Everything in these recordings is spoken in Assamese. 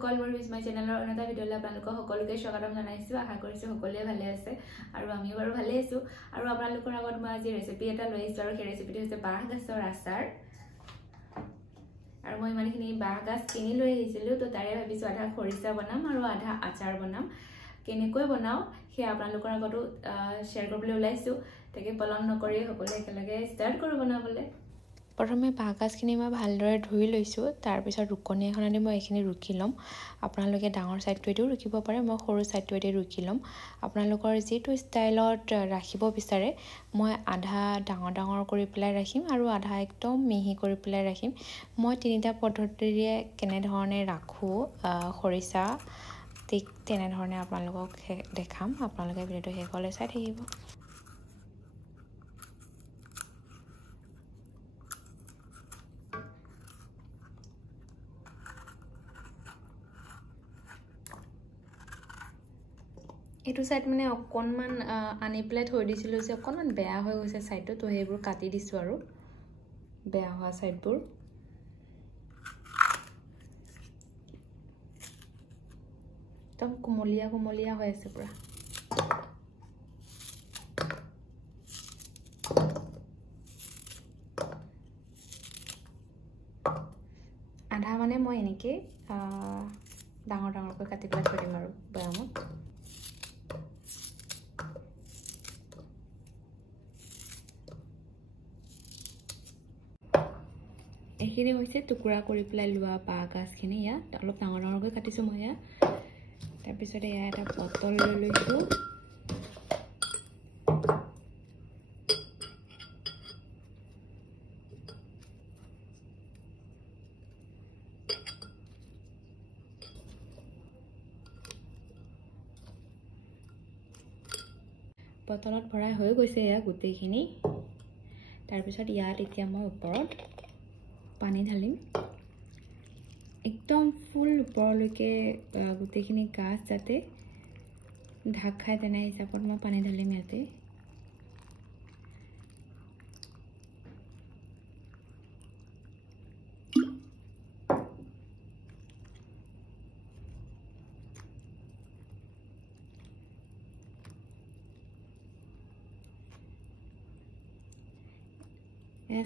সকল মোৰ বিস্ময় চেনেলৰ অন্যটা ভিডিঅ'লৈ আপোনালোকক সকলোকে স্বাগতম জনাইছো আশা কৰিছো সকলোৱে ভালে আছে আৰু আমিও বাৰু ভালে আছো আৰু আপোনালোকৰ আগত মই আজি ৰেচিপি এটা লৈ আহিছো আৰু সেই ৰেচিপিটো হৈছে বাঁহ গাছৰ আচাৰ আৰু মই মানেখিনি বাঁহ গাছ কিনি লৈ আহিছিলো তো তাৰে ভাবিছো আধা খৰিচা বনাম আৰু আধা আচাৰ বনাম কেনেকৈ বনাও সেই আপোনালোকৰ আগত শ্বেয়াৰ কৰিবলৈ ওলাইছো তাকে পলম নকৰি সকলোৱে একেলগে ষ্টাৰ্ট কৰো বনাবলৈ প্ৰথমে বাঁহ গাছখিনি মই ভালদৰে ধুই লৈছোঁ তাৰপিছত ৰুকনি এখনেদি মই এইখিনি ৰুকি ল'ম আপোনালোকে ডাঙৰ সাইডটোৱেদিও ৰুকিব পাৰে মই সৰু সাইডটোৱেদি ৰুকি ল'ম আপোনালোকৰ যিটো ষ্টাইলত ৰাখিব বিচাৰে মই আধা ডাঙৰ ডাঙৰ কৰি পেলাই ৰাখিম আৰু আধা একদম মিহি কৰি পেলাই ৰাখিম মই তিনিটা পদ্ধতিৰে কেনেধৰণে ৰাখোঁ খৰিচা ঠিক তেনেধৰণে আপোনালোকক দেখাম আপোনালোকে ভিডিঅ'টো শেষলৈ চাই থাকিব এইটো সাইড মানে অকণমান আনি পেলাই থৈ দিছিলোঁ যে অকণমান বেয়া হৈ গৈছে সাইডটো তো সেইবোৰ কাটি দিছোঁ আৰু বেয়া হোৱা সাইডবোৰ একদম কোমলীয়া কোমলীয়া হৈ আছে পুৰা আধা মানে মই এনেকৈ ডাঙৰ ডাঙৰকৈ কাটি পেলাই থৈ দিম আৰু বেয়ামত এইখিনি হৈছে টুকুৰা কৰি পেলাই লোৱা বাঁহ গাছখিনি ইয়াত অলপ ডাঙৰ ডাঙৰকৈ কাটিছোঁ মই ইয়াত তাৰপিছতে ইয়াত এটা বটল লৈ লৈছোঁ বটলত ভৰাই হৈ গৈছে ইয়াত গোটেইখিনি তাৰপিছত ইয়াত এতিয়া মই ওপৰত পানী ঢালিম একদম ফুল ওপৰলৈকে গোটেইখিনি গাছ যাতে ঢাক খাই তেনে হিচাপত মই পানী ঢালিম ইয়াতে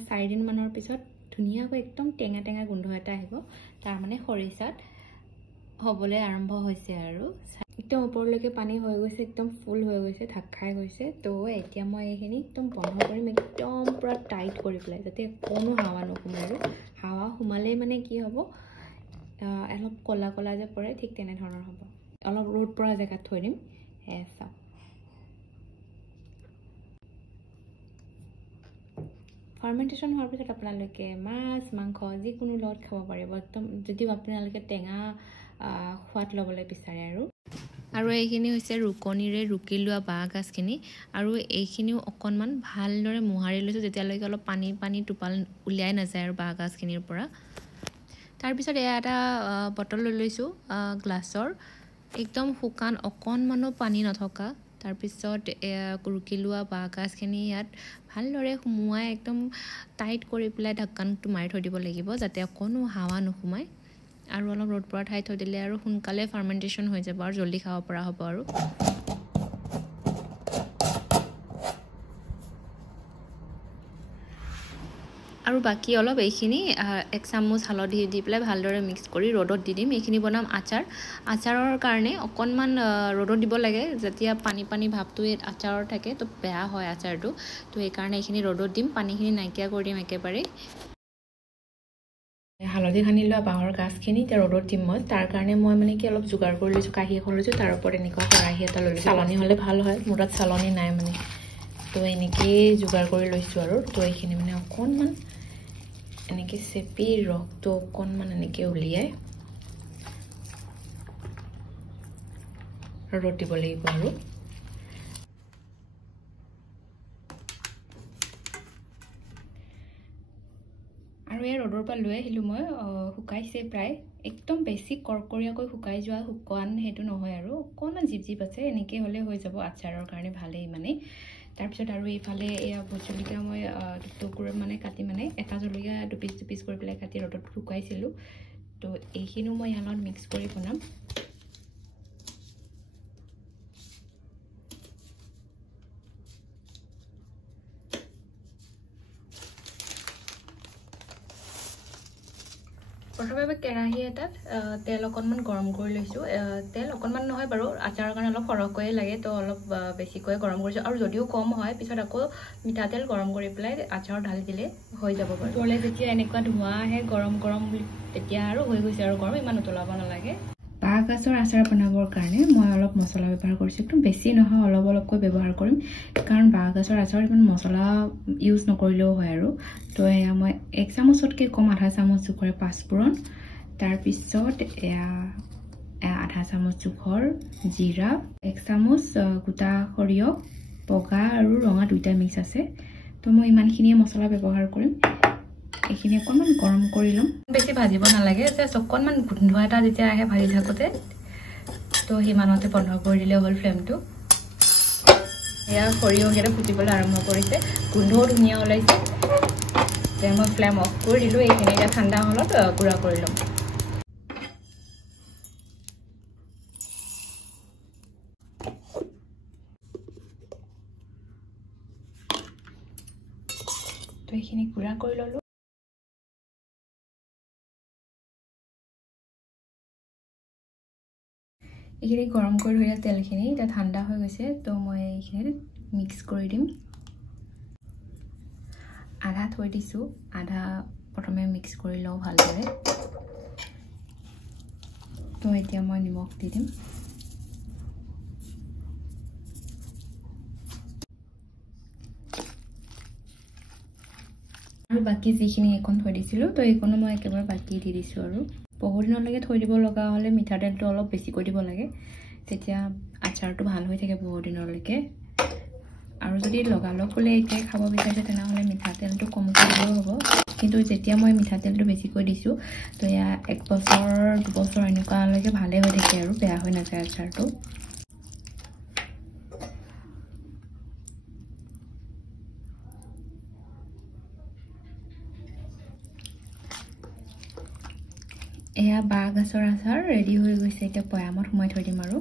চাৰিদিন মানৰ পিছত ধুনীয়াকৈ একদম টেঙা টেঙা গোন্ধ এটা আহিব তাৰ মানে খৰিচাত হ'বলৈ আৰম্ভ হৈছে আৰু একদম ওপৰলৈকে পানী হৈ গৈছে একদম ফুল হৈ গৈছে ঢাক খাই গৈছে তো এতিয়া মই এইখিনি একদম বন্ধ কৰিম একদম পুৰা টাইট কৰি পেলাই যাতে কোনো হাৱা নোসোমায় আৰু হাৱা সোমালেই মানে কি হ'ব অলপ ক'লা ক'লা যে পৰে ঠিক তেনেধৰণৰ হ'ব অলপ ৰ'দ পৰা জেগাত থৈ দিম চাওক ফাৰ্মেণ্টেশ্যন হোৱাৰ পিছত আপোনালোকে মাছ মাংস যিকোনো লগত খাব পাৰিব একদম যদিও আপোনালোকে টেঙা সোৱাদ ল'বলৈ বিচাৰে আৰু এইখিনি হৈছে ৰুকনিৰে ৰুকি লোৱা বাঁহ গাছখিনি আৰু এইখিনিও অকণমান ভালদৰে মোহাৰি লৈছোঁ যেতিয়ালৈকে অলপ পানী পানী টোপাল উলিয়াই নাযায় আৰু বাঁহ গাছখিনিৰ পৰা তাৰপিছত এয়া এটা বটল লৈ লৈছোঁ গ্লাছৰ একদম শুকান অকণমানো পানী নথকা তাৰপিছত ৰুকি লোৱা বাঁহ গাছখিনি ইয়াত ভালদৰে সুমুৱাই একদম টাইট কৰি পেলাই ঢাকনটো মাৰি থৈ দিব লাগিব যাতে অকণো হাৱা নোসোমায় আৰু অলপ ৰ'দ পৰা ঠাই থৈ দিলে আৰু সোনকালে ফাৰ্মেণ্টেশ্যন হৈ যাব আৰু জলদি খাব পৰা হ'ব আৰু বাকী অলপ এইখিনি 1 চামুচ হালধি দি পেলাই ভালদৰে মিক্স কৰি ৰ'দত দি দিম এইখিনি বনাম আচাৰৰ কাৰণে অকণমান ৰ'দত দিব লাগে যেতিয়া পানী পানী ভাৱটো আচাৰৰ থাকে তো বেয়া হয় আচাৰটো তো সেইকাৰণে এইখিনি ৰ'দত দিম পানীখিনি নাইকিয়া কৰি দিম একেবাৰে হালধি সানি লোৱা বাঁহৰ গাছখিনি এতিয়া ৰ'দত দিম মই তাৰ কাৰণে মই মানে কি অলপ যোগাৰ কৰি লৈছোঁ কাঁহী এখন লৈছোঁ তাৰ ওপৰত এনেকুৱা কেৰাহী এটা লৈছোঁ চালনী হ'লে ভাল হয় মোৰ তাত চালনী নাই মানে তো এনেকৈয়ে যোগাৰ কৰি লৈছোঁ আৰু তো এইখিনি মানে অকণমান এনেকৈ চেপি ৰসটো অকণমান এনেকৈ উলিয়াই ৰ'দত দিব লাগিব আৰু এই ৰ'দৰ পৰা লৈ আহিলোঁ মই শুকাইছে প্ৰায় একদম বেছি কৰকৰীয়াকৈ শুকাই যোৱা শুকান সেইটো নহয় আৰু অকণমান জিপ জিপ আছে এনেকৈ হ'লে হৈ যাব আচাৰৰ কাৰণে ভালেই মানে তাৰপিছত আৰু এইফালে এয়া ভোট জলকীয়া মই টুকুৰা মানে কাটি মানে এটা জলকীয়া দুপিচ কৰি পেলাই কাটি ৰ'দত শুকাইছিলোঁ তো এইখিনিও মই ইয়াত মিক্স কৰি বনাম প্ৰথমে কেৰাহী এটাত তেল অকণমান গৰম কৰি লৈছোঁ তেল অকণমান নহয় বাৰু আচাৰৰ কাৰণে অলপ সৰহকৈ লাগে তো অলপ বেছিকৈ গৰম কৰিছোঁ আৰু যদিও কম হয় পিছত আকৌ মিঠাতেল গৰম কৰি পেলাই আচাৰত ঢালি দিলে হৈ যাব বাৰু হ'লে যেতিয়া এনেকুৱা ধোঁৱা আহে গৰম গৰম তেতিয়া আৰু হৈ গৈছে আৰু গৰম ইমান উতলাব নালাগে বাঁহ গাজৰ আচাৰ বনাবৰ কাৰণে মই অলপ মছলা ব্যৱহাৰ কৰিছোঁ একদম বেছি নহয় অলপ অলপকৈ ব্যৱহাৰ কৰিম কাৰণ বাঁহ গাজৰ আচাৰত ইমান মছলা ইউজ নকৰিলেও হয় আৰু তো এয়া মই 1 চামুচতকৈ কম আধা চামুচ জোখৰে পাঁচফোৰণ তাৰপিছত এয়া আধা চামুচ জোখৰ জিৰা 1 চামুচ গোটা সৰিয়হ বগা আৰু ৰঙা দুইটা মিক্স আছে তো মই ইমানখিনিয়ে মছলা ব্যৱহাৰ কৰিম এইখিনি অকণমান গৰম কৰি ল'ম বেছি ভাজিব নালাগে জাষ্ট অকণমান গোন্ধ এটা যেতিয়া আহে ভাজি থাকোঁতে তো সিমানতে বন্ধ কৰি দিলে হ'ল ফ্লেমটো এয়া সৰিয়হকেইটা ফুটিবলৈ আৰম্ভ কৰিছে গোন্ধও ধুনীয়া ওলাইছে এতিয়া মই ফ্লেম অফ কৰি দিলোঁ এইখিনি এতিয়া ঠাণ্ডা হ'লত গুড়া কৰি ল'ম তো এইখিনি গুড়া কৰি ল'লোঁ এইখিনি গৰম কৰি থৈ দিয়া তেলখিনি এতিয়া ঠাণ্ডা হৈ গৈছে তো মই এইখিনি মিক্স কৰি দিম আধা থৈ দিছোঁ আধা প্ৰথমে মিক্স কৰি লওঁ ভালদৰে তো এতিয়া মই নিমখ দি দিম আৰু বাকি যিখিনি এখন থৈ দিছিলোঁ তো এইখনো মই একেবাৰে বাকি দি দিছোঁ আৰু বহুত দিনলৈকে থৈ দিব লগা হ'লে মিঠাতেলটো অলপ বেছিকৈ দিব লাগে তেতিয়া আচাৰটো ভাল হৈ থাকে বহুত দিনলৈকে আৰু যদি লগালগ বোলে এতিয়া খাব বিচাৰিছে তেনেহ'লে মিঠাতেলটো কমকৈ দিলেও হ'ব কিন্তু যেতিয়া মই মিঠাতেলটো বেছিকৈ দিছোঁ তো এয়া 1 বছৰ 2 বছৰ এনেকুৱালৈকে ভালেই হৈ থাকে আৰু বেয়া হৈ নাযায় আচাৰটো এয়া বাঁহ গাজৰ আচাৰ ৰেডি হৈ গৈছে এতিয়া বৈয়ামত সোমাই থৈ দিম আৰু